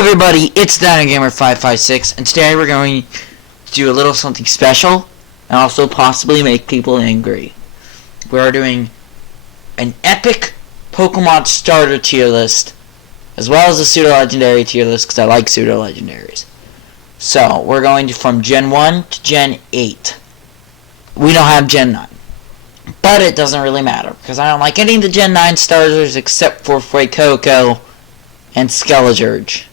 everybody, it's DinoGamer556, and today we're going to do a little something special, and also possibly make people angry. We're doing an epic Pokemon starter tier list, as well as a pseudo-legendary tier list, because I like pseudo-legendaries. So, we're going from Gen 1 to Gen 8. We don't have Gen 9. But it doesn't really matter, because I don't like any of the Gen 9 starters except for Fuecoco and Skeleturge.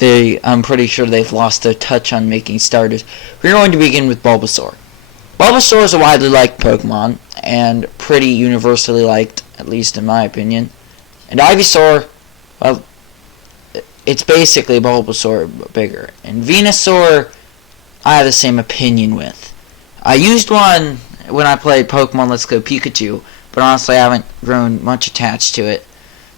I'm pretty sure they've lost their touch on making starters. We're going to begin with Bulbasaur. Bulbasaur is a widely liked Pokemon, and pretty universally liked, at least in my opinion. And Ivysaur, well, it's basically Bulbasaur, but bigger. And Venusaur, I have the same opinion with. I used one when I played Pokemon Let's Go Pikachu, but honestly I haven't grown much attached to it.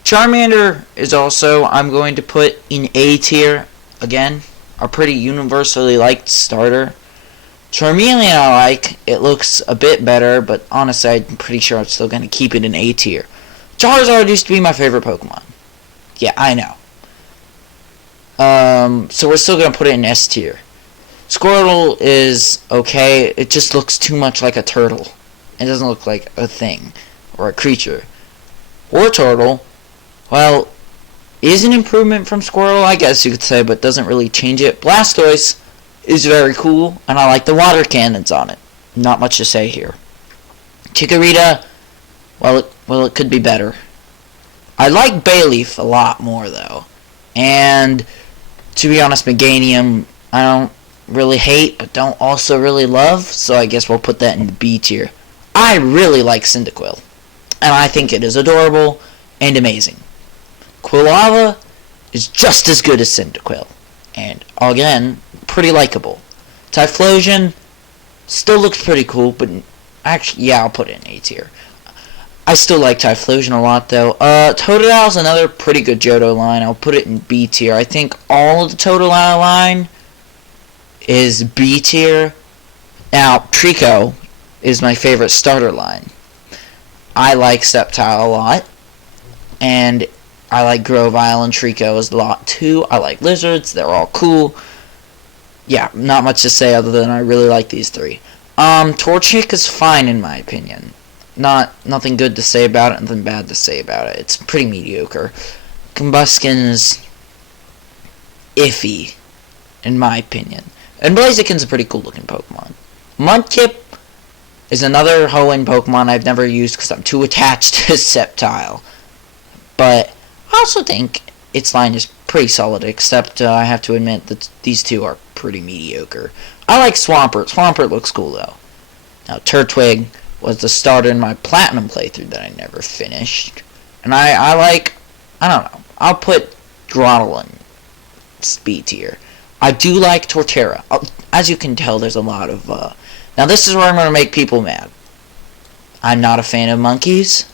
Charmander is also, I'm going to put in A tier, again, a pretty universally liked starter. Charmeleon I like, it looks a bit better, but honestly I'm pretty sure I'm still going to keep it in A tier. Charizard used to be my favorite Pokemon. Yeah, I know. So we're still going to put it in S tier. Squirtle is okay, it just looks too much like a turtle. It doesn't look like a thing, or a creature. Wartortle, well, is an improvement from Squirtle, I guess you could say, but doesn't really change it. Blastoise is very cool, and I like the water cannons on it. Not much to say here. Chikorita, well, it could be better. I like Bayleaf a lot more, though. And, to be honest, Meganium, I don't really hate, but don't also really love, so I guess we'll put that in B tier. I really like Cyndaquil, and I think it is adorable and amazing. Quilava is just as good as Cyndaquil, and again, pretty likable. Typhlosion still looks pretty cool, but actually, yeah, I'll put it in A tier. I still like Typhlosion a lot, though. Totodile is another pretty good Johto line. I'll put it in B tier. I think all of the Totodile line is B tier. Now, Trico is my favorite starter line. I like Sceptile a lot, and I like Grovyle and Trico a lot too. I like Lizards, they're all cool. Yeah, not much to say other than I really like these three. Torchic is fine in my opinion. Nothing good to say about it, nothing bad to say about it. It's pretty mediocre. Combuskin is iffy, in my opinion. And Blaziken's a pretty cool looking Pokemon. Mudkip is another Hoenn Pokemon I've never used because I'm too attached to Sceptile. But I also think its line is pretty solid, except I have to admit that these two are pretty mediocre. I like Swampert. Swampert looks cool, though. Now, Turtwig was the starter in my Platinum playthrough that I never finished. And I don't know. I'll put Groudon in B tier. I do like Torterra. As you can tell, there's a lot of, Now, this is where I'm going to make people mad. I'm not a fan of monkeys.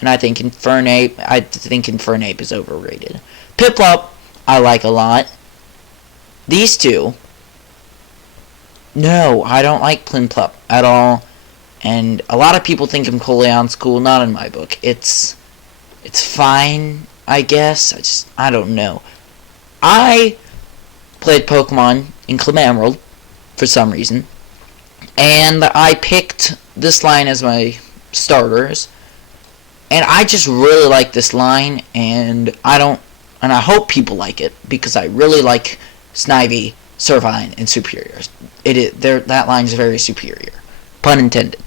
And I think Infernape is overrated. Piplup, I like a lot. These two, no, I don't like Plinplup at all. And a lot of people think Empoleon's cool. Not in my book. It's fine, I guess. I don't know. I played Pokemon in Club Emerald for some reason, and I picked this line as my starters. And I just really like this line, and I hope people like it, because I really like Snivy, Servine, and Superior. That line is very superior. Pun intended.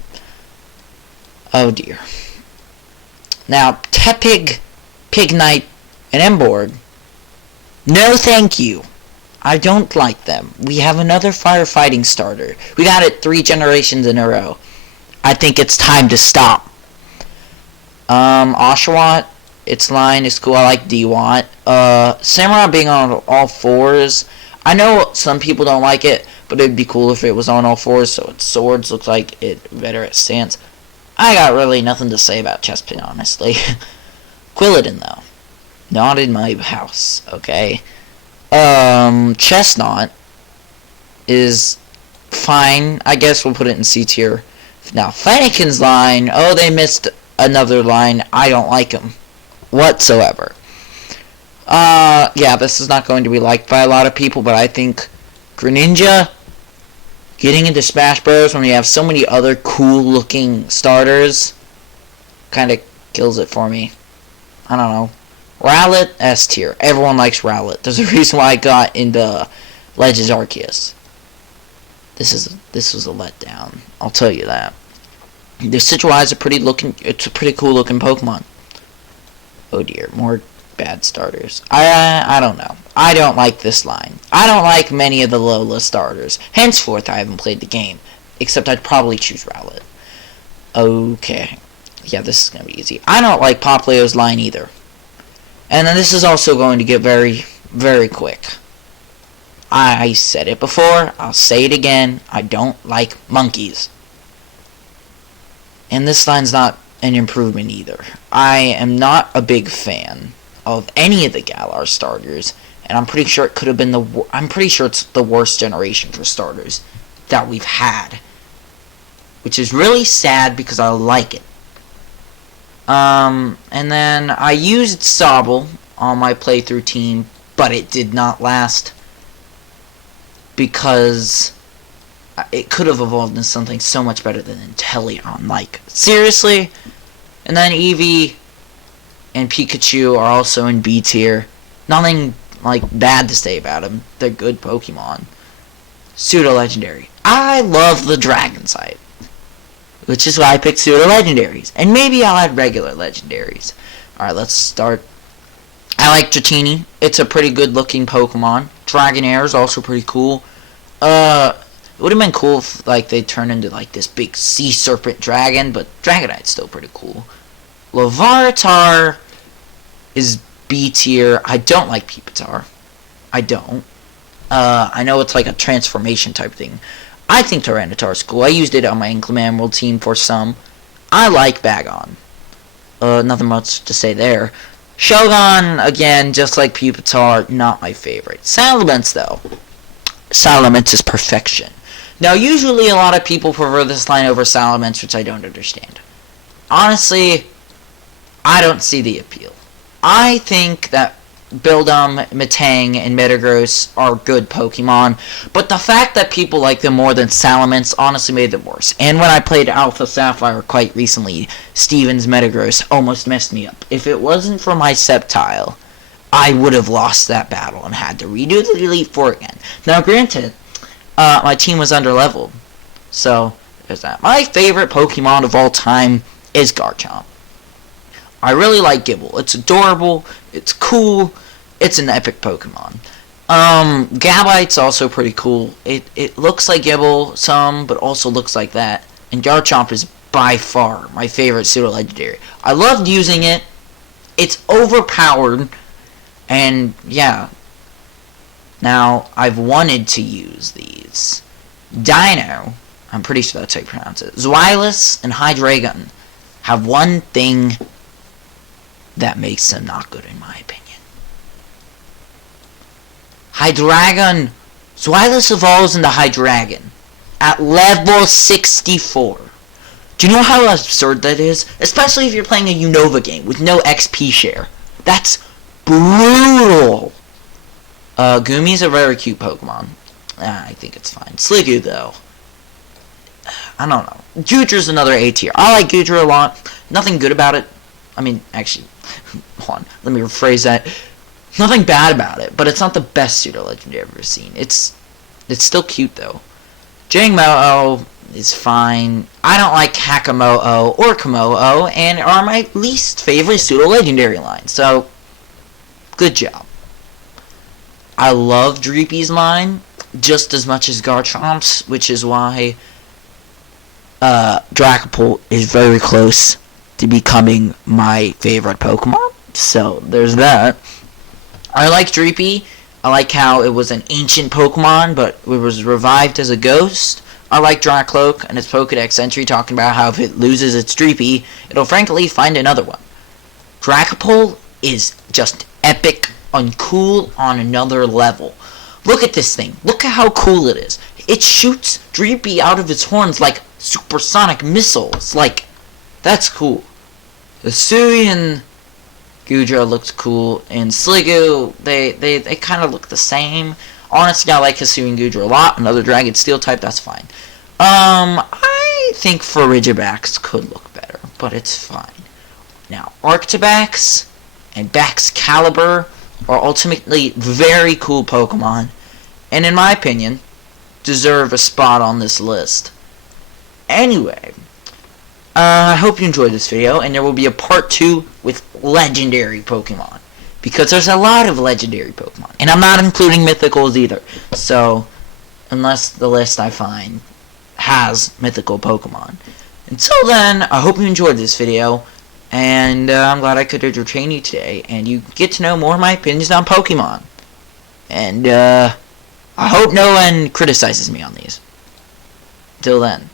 Oh dear. Now, Tepig, Pignite, and Emborg, no thank you. I don't like them. We have another firefighting starter. We got it 3 generations in a row. I think it's time to stop. Oshawott, its line is cool. I like Dewott. Samurott being on all 4s. I know some people don't like it, but it'd be cool if it was on all 4s, so its swords looks like it better at stance. I got really nothing to say about Chespin, honestly. Quilladin, though. Not in my house, okay? Chestnut is fine. I guess we'll put it in C tier. Now, Fennekin's line, they missed another line. I don't like him whatsoever. Yeah, this is not going to be liked by a lot of people, but I think Greninja getting into Smash Bros. When you have so many other cool-looking starters kind of kills it for me. I don't know. Rowlet, S tier. Everyone likes Rowlet. There's a reason why I got into Legends Arceus. This was a letdown. I'll tell you that. The Situai's it's a pretty cool looking Pokemon. Oh dear, more bad starters. I don't know. I don't like this line. I don't like many of the Lola starters. Henceforth, I haven't played the game. Except I'd probably choose Rowlet. Okay. Yeah, this is going to be easy. I don't like Popleo's line either. And then this is also going to get very, very quick. I said it before. I'll say it again. I don't like monkeys. And this line's not an improvement either. I am not a big fan of any of the Galar starters, and I'm pretty sure it could have been I'm pretty sure it's the worst generation for starters that we've had, which is really sad because I like it. And then I used Sobble on my playthrough team, but it did not last because it could have evolved into something so much better than Inteleon. Like, seriously? And then Eevee and Pikachu are also in B tier. Nothing, like, bad to say about them. They're good Pokemon. Pseudo-Legendary. I love the Dragon type, which is why I picked Pseudo-Legendaries. And maybe I'll add regular Legendaries. Alright, let's start. I like Dratini. It's a pretty good-looking Pokemon. Dragonair is also pretty cool. It would have been cool if, like, they turned into, like, this big sea serpent dragon, but Dragonite's still pretty cool. Larvitar is B tier. I don't like Pupitar. I don't. I know it's like a transformation type thing. I think Tyranitar's cool. I used it on my Inclement World team for some. I like Bagon. Nothing much to say there. Shogun, again, just like Pupitar, not my favorite. Salamence, though. Salamence is perfection. Now, usually a lot of people prefer this line over Salamence, which I don't understand. Honestly, I don't see the appeal. I think that Bildum, Metang, and Metagross are good Pokemon, but the fact that people like them more than Salamence honestly made them worse. And when I played Alpha Sapphire quite recently, Steven's Metagross almost messed me up. If it wasn't for my Sceptile, I would have lost that battle and had to redo the Elite Four again. Now, granted, my team was underleveled, so there's that. My favorite Pokemon of all time is Garchomp. I really like Gible. It's adorable, it's cool, it's an epic Pokemon. Gabite's also pretty cool. It looks like Gible some, but also looks like that. And Garchomp is by far my favorite pseudo-legendary. I loved using it. It's overpowered. And, yeah. Now, I've wanted to use these. Dino, I'm pretty sure that's how you pronounce it. Zweilous and Hydreigon have one thing that makes them not good in my opinion. Hydreigon, Zweilous evolves into Hydreigon at level 64. Do you know how absurd that is? Especially if you're playing a Unova game with no XP share. That's brutal. Gumi's a very cute Pokemon. I think it's fine. Sliggoo, though, I don't know. Gudra's another A tier. I like Gudra a lot. Nothing good about it. I mean, actually, hold on. Let me rephrase that. Nothing bad about it, but it's not the best pseudo-legendary I've ever seen. It's still cute, though. Jangmo-o is fine. I don't like Hakamo'o or Komo'o, and are my least favorite pseudo-legendary line, so good job. I love Dreepy's line just as much as Garchomp's, which is why Dracopult is very close to becoming my favorite Pokemon. So, there's that. I like Dreepy. I like how it was an ancient Pokemon, but it was revived as a ghost. I like Dracloak and its Pokedex entry talking about how if it loses its Dreepy, it'll frankly find another one. Dracopult is just epic, uncool on another level. Look at this thing. Look at how cool it is. It shoots Dreepy out of its horns like supersonic missiles. Like, that's cool. The Hisuian Goodra looked cool, and Sliggoo, they kind of look the same. Honestly, I like Hisuian Goodra a lot. Another Dragon Steel type, that's fine. I think Frigibax could look better, but it's fine. Now, Arctibax and Baxcalibur are ultimately very cool Pokemon, and in my opinion, deserve a spot on this list. Anyway, I hope you enjoyed this video, and there will be a part 2 with legendary Pokemon, because there's a lot of legendary Pokemon, and I'm not including mythicals either, so unless the list I find has mythical Pokemon. Until then, I hope you enjoyed this video, and I'm glad I could entertain you today, and you get to know more of my opinions on Pokemon. And I hope no one criticizes me on these. Till then.